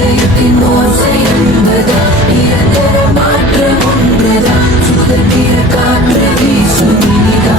இதயத்தின் ஓசை என்பதா நிரந்தர மாற்றம் ஒன்றுதா சுதந்திர காற்று வீசும் இனிதா.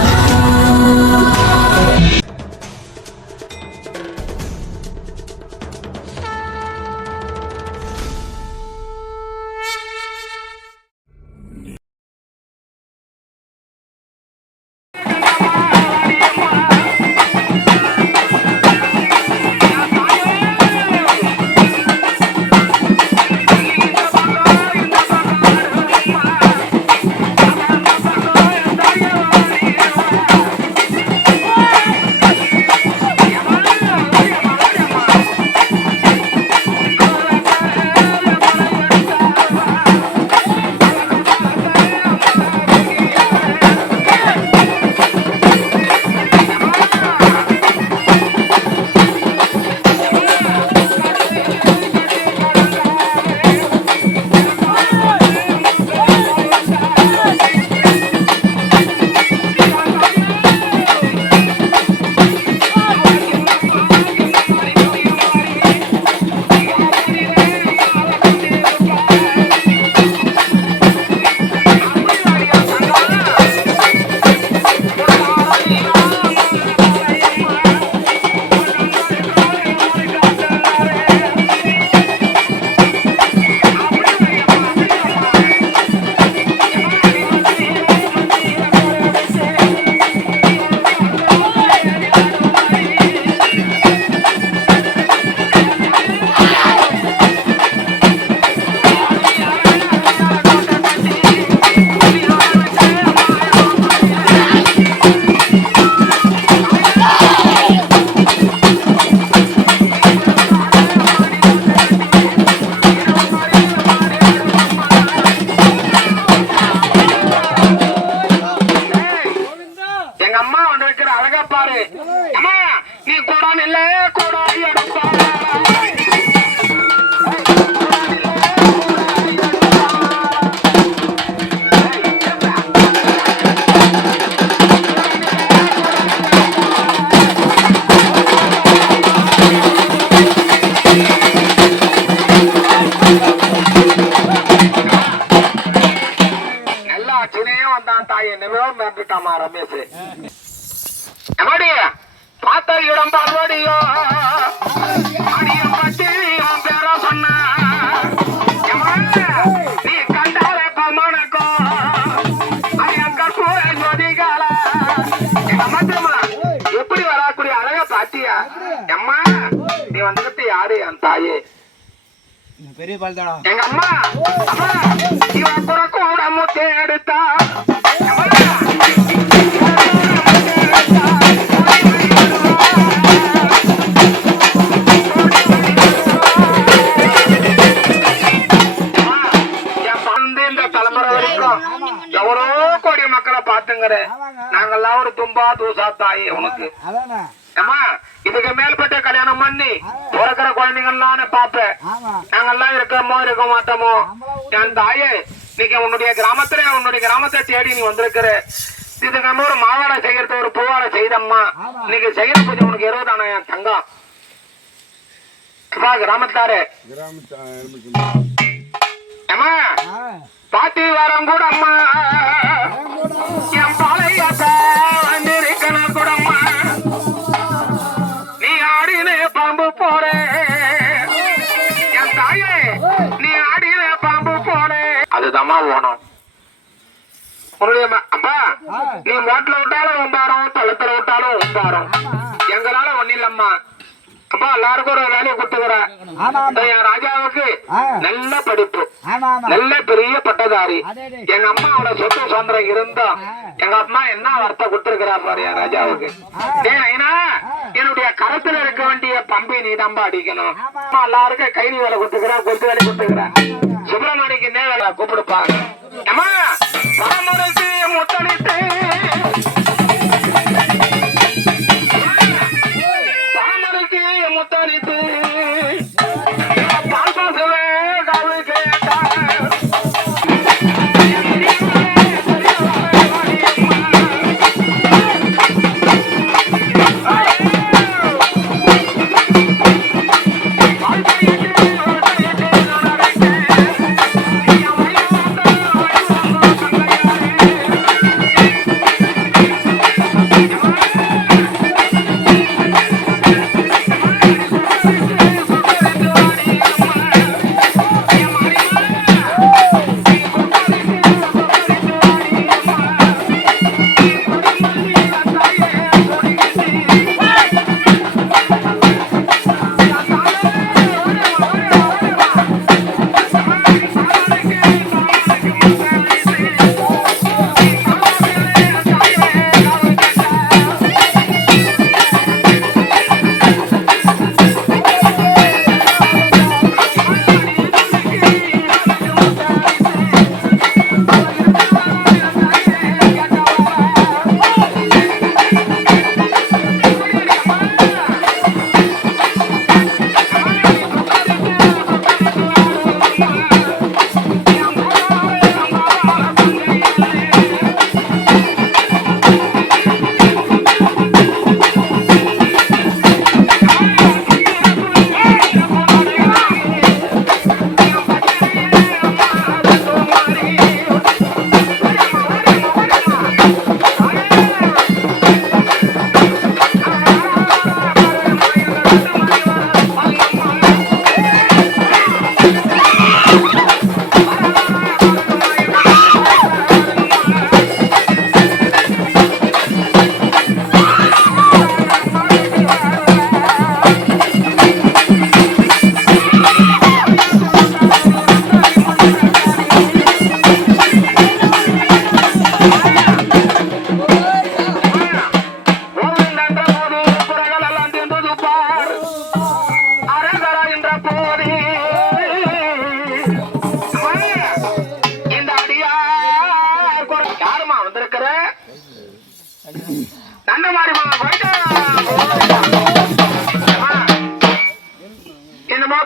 பெரிய பால்தாடா எங்க அம்மா இவன் கூட முட்டை எடுத்தா எவ்வளோ கோடி மக்களை பாத்துங்கிற நாங்கெல்லாம் ஒரு தும்பா தூசா தாயி உனக்கு அம்மா இதுக்கு மேல்பட்ட கல்யாணம் பண்ணி பிறக்கிற குழந்தைங்கள்லாம் பாப்பேன் நாங்கெல்லாம் இருக்கமோ இருக்க மாட்டோமோ என் தாயே நீங்க உன்னுடைய கிராமத்தை தேடி நீ வந்திருக்கிற இதுக்கு ஒரு மாவாடை செய்யறது ஒரு பூவாடை செய்தம்மா இன்னைக்கு செய்யற பூஜை உனக்கு 20 என் தங்கம் கிராமத்தாரு அம்மா பாட்டி வரம் கூட அம்மா என் பாளையத்த வந்திருக்கணும் கூட அம்மா நீ ஆடினே பாம்பு போற என் தாயே நீ ஆடினே பாம்பு போற அதுதாம்மா ஓணும் உன்னுடைய அப்பா நீ மோட்டில் விட்டாலும் ஒம்பாரம் தொளத்துல விட்டாலும் ஒம்பாரம் எங்களால ஒன்னும் இல்லம்மா அப்பா எல்லாருக்கும் ஒரு வேலையை கொடுத்துக்கிறேன் என் ராஜாவுக்கு நல்ல படிப்பு நல்ல பெரிய பட்டதாரி எங்க அம்மாவோட சொத்து சுதந்திரம் இருந்தோம் எங்க அம்மா என்ன வார்த்தை கொடுத்திருக்கிறா பாரு என் ராஜாவுக்கு என்னுடைய கரத்துல இருக்க வேண்டிய பம்பி நீ தம்பா அடிக்கணும் எல்லாருக்கும் கைதி வேலை கொடுத்துக்கிறேன் கொத்து வேலை கொடுத்துக்கிறேன் சுப்பிரமணிக்கு நே வேலை கூப்பிடுப்பாங்க அம்மா பரமரைக்கு முத்தளித்து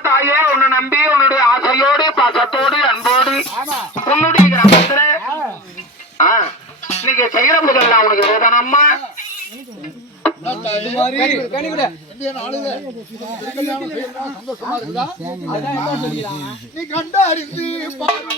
தாயே உன்னை நம்பி உன்னுடைய ஆசையோடு பாசத்தோடு அன்போடு ஆமா உன்னுடைய கிராமத்துல ஆ. இன்னைக்கு செய்யற முதல்ல உனக்கு வேதனம்மா கனிவிட நீ கண்டாடிந்து பாரு